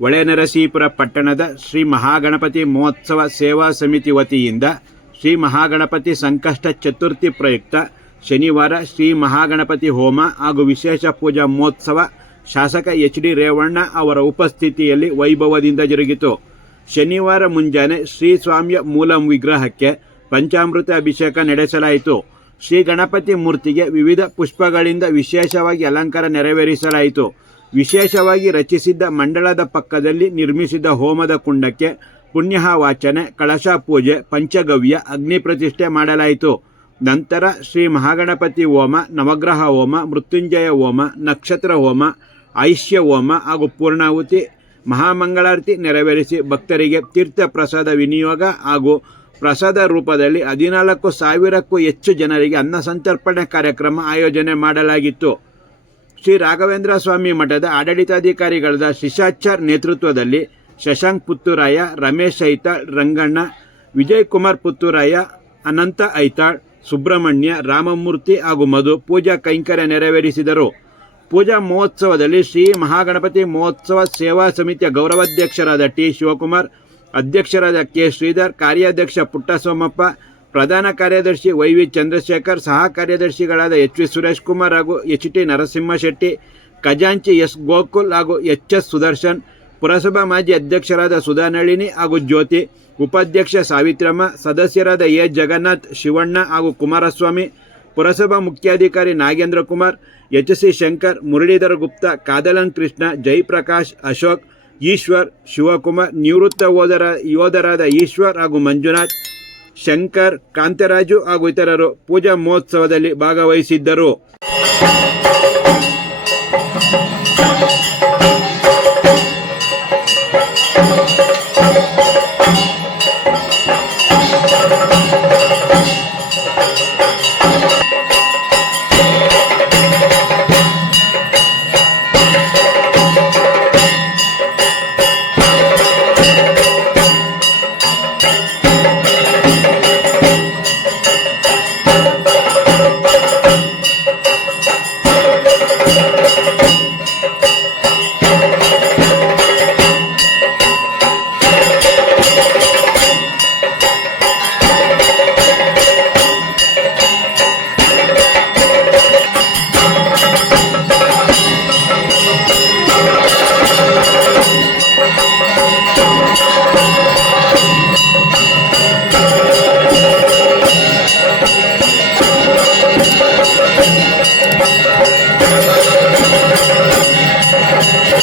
ಹೊಳೆನರಸೀಪುರ ಪಟ್ಟಣದ ಶ್ರೀ ಮಹಾಗಣಪತಿ ಮಹೋತ್ಸವ ಸೇವಾ ಸಮಿತಿ ವತಿಯಿಂದ ಶ್ರೀ ಮಹಾಗಣಪತಿ ಸಂಕಷ್ಟ ಚತುರ್ಥಿ ಪ್ರಯುಕ್ತ ಶನಿವಾರ ಶ್ರೀ ಮಹಾಗಣಪತಿ ಹೋಮ ಹಾಗೂ ವಿಶೇಷ ಪೂಜಾ ಮಹೋತ್ಸವ ಶಾಸಕ ಎಚ್ ಡಿ ರೇವಣ್ಣ ಅವರ ಉಪಸ್ಥಿತಿಯಲ್ಲಿ ವೈಭವದಿಂದ ಜರುಗಿತು. ಶನಿವಾರ ಮುಂಜಾನೆ ಶ್ರೀ ಸ್ವಾಮಿಯ ಮೂಲ ವಿಗ್ರಹಕ್ಕೆ ಪಂಚಾಮೃತ ಅಭಿಷೇಕ ನಡೆಸಲಾಯಿತು. ಶ್ರೀ ಗಣಪತಿ ಮೂರ್ತಿಗೆ ವಿವಿಧ ಪುಷ್ಪಗಳಿಂದ ವಿಶೇಷವಾಗಿ ಅಲಂಕಾರ ನೆರವೇರಿಸಲಾಯಿತು. ವಿಶೇಷವಾಗಿ ರಚಿಸಿದ್ದ ಮಂಡಳದ ಪಕ್ಕದಲ್ಲಿ ನಿರ್ಮಿಸಿದ ಹೋಮದ ಕುಂಡಕ್ಕೆ ಪುಣ್ಯಹ ವಾಚನೆ ಕಳಶ ಪೂಜೆ, ಪಂಚಗವ್ಯ, ಅಗ್ನಿ ಪ್ರತಿಷ್ಠೆ ಮಾಡಲಾಯಿತು. ನಂತರ ಶ್ರೀ ಮಹಾಗಣಪತಿ ಹೋಮ, ನವಗ್ರಹ ಹೋಮ, ಮೃತ್ಯುಂಜಯ ಹೋಮ, ನಕ್ಷತ್ರ ಹೋಮ ಐಷ್ಯ ಹೋಮ ಹಾಗೂ ಪೂರ್ಣಾಹುತಿ, ಮಹಾಮಂಗಳಾರತಿ ನೆರವೇರಿಸಿ ಭಕ್ತರಿಗೆ ತೀರ್ಥ ಪ್ರಸಾದ ವಿನಿಯೋಗ ಹಾಗೂ ಪ್ರಸಾದ ರೂಪದಲ್ಲಿ ಹದಿನಾಲ್ಕು ಸಾವಿರಕ್ಕೂ ಹೆಚ್ಚು ಜನರಿಗೆ ಅನ್ನ ಸಂತರ್ಪಣೆ ಕಾರ್ಯಕ್ರಮ ಆಯೋಜನೆ ಮಾಡಲಾಗಿತ್ತು. ಶ್ರೀ ರಾಘವೇಂದ್ರ ಸ್ವಾಮಿ ಮಠದ ಆಡಳಿತಾಧಿಕಾರಿಗಳಾದ ಶಿಶಾಚಾರ್ ನೇತೃತ್ವದಲ್ಲಿ ಶಶಾಂಕ್ ಪುತ್ತೂರಾಯ, ರಮೇಶ್ ಐತಾಳ್, ರಂಗಣ್ಣ, ವಿಜಯ್ ಕುಮಾರ್ ಪುತ್ತೂರಾಯ, ಅನಂತ ಐತಾಳ್, ಸುಬ್ರಹ್ಮಣ್ಯ, ರಾಮಮೂರ್ತಿ ಹಾಗೂ ಮಧು ಪೂಜಾ ಕೈಂಕರ್ಯ ನೆರವೇರಿಸಿದರು. ಪೂಜಾ ಮಹೋತ್ಸವದಲ್ಲಿ ಶ್ರೀ ಮಹಾಗಣಪತಿ ಮಹೋತ್ಸವ ಸೇವಾ ಸಮಿತಿಯ ಗೌರವಾಧ್ಯಕ್ಷರಾದ ಟಿ ಶಿವಕುಮಾರ್, ಅಧ್ಯಕ್ಷರಾದ ಕೆ ಶ್ರೀಧರ್, ಕಾರ್ಯಾಧ್ಯಕ್ಷ ಪುಟ್ಟಸೋಮಪ್ಪ ಪ್ರಧಾನ ಕಾರ್ಯದರ್ಶಿ ವೈ ವಿ ಚಂದ್ರಶೇಖರ್, ಸಹ ಕಾರ್ಯದರ್ಶಿಗಳಾದ ಎಚ್ ವಿ ಸುರೇಶ್ ಕುಮಾರ್ ಹಾಗೂ ಎಚ್ ಟಿ ನರಸಿಂಹ ಶೆಟ್ಟಿ ಖಜಾಂಚಿ ಎಸ್ ಗೋಕುಲ್ ಹಾಗೂ ಎಚ್ ಎಸ್ ಸುದರ್ಶನ್, ಪುರಸಭಾ ಮಾಜಿ ಅಧ್ಯಕ್ಷರಾದ ಸುಧಾನಳಿನಿ ಹಾಗೂ ಜ್ಯೋತಿ, ಉಪಾಧ್ಯಕ್ಷ ಸಾವಿತ್ರಮ್ಮ, ಸದಸ್ಯರಾದ ಎ ಜಗನ್ನಾಥ್, ಶಿವಣ್ಣ ಹಾಗೂ ಕುಮಾರಸ್ವಾಮಿ, ಪುರಸಭಾ ಮುಖ್ಯಾಧಿಕಾರಿ ನಾಗೇಂದ್ರ ಕುಮಾರ್, ಎಚ್ ಸಿ ಶಂಕರ್, ಮುರಳೀಧರ ಗುಪ್ತ, ಕಾದಲನ್ ಕೃಷ್ಣ ಜಯಪ್ರಕಾಶ್ ಅಶೋಕ್, ಈಶ್ವರ್, ಶಿವಕುಮಾರ್, ನಿವೃತ್ತ ಓದರ ಯೋಧರಾದ ಈಶ್ವರ್ ಹಾಗೂ ಮಂಜುನಾಥ್ ಶಂಕರ್ ಕಾಂತರಾಜು ಹಾಗೂ ಇತರರು ಪೂಜಾ ಮಹೋತ್ಸವದಲ್ಲಿ ಭಾಗವಹಿಸಿದ್ದರು.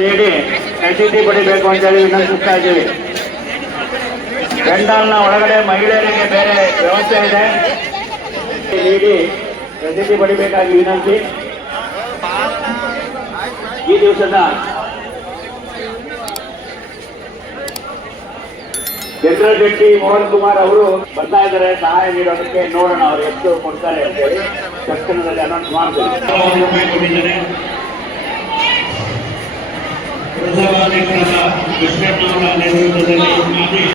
ನೀಡಿ ರಸೀದಿ ಪಡಿಬೇಕು ಅಂತೇಳಿ ವಿನಂತಿಸ್ತಾ ಇದ್ದೀವಿ. ಪೆಂಡಾಲ್ನ ಒಳಗಡೆ ಮಹಿಳೆಯರಿಗೆ ಬೇರೆ ವ್ಯವಸ್ಥೆ ಇದೆ. ನೀಡಿ ರಸೀದಿ ಪಡಿಬೇಕಾಗಿ ವಿನಂತಿ. ಈ ದಿವಸದ ಚಂದ್ರಶೆಟ್ಟಿ ಮೋಹನ್ ಕುಮಾರ್ ಅವರು ಬರ್ತಾ ಇದ್ದಾರೆ ಸಹಾಯ ನೀಡೋದಕ್ಕೆ ನೋಡೋಣ ಅವ್ರು ಎಷ್ಟು ಕೊಡ್ತಾರೆ ಅಂತೇಳಿ ತಕ್ಷಣದಲ್ಲಿ ಅನೌನ್ಸ್ ಮಾಡ್ತಾರೆ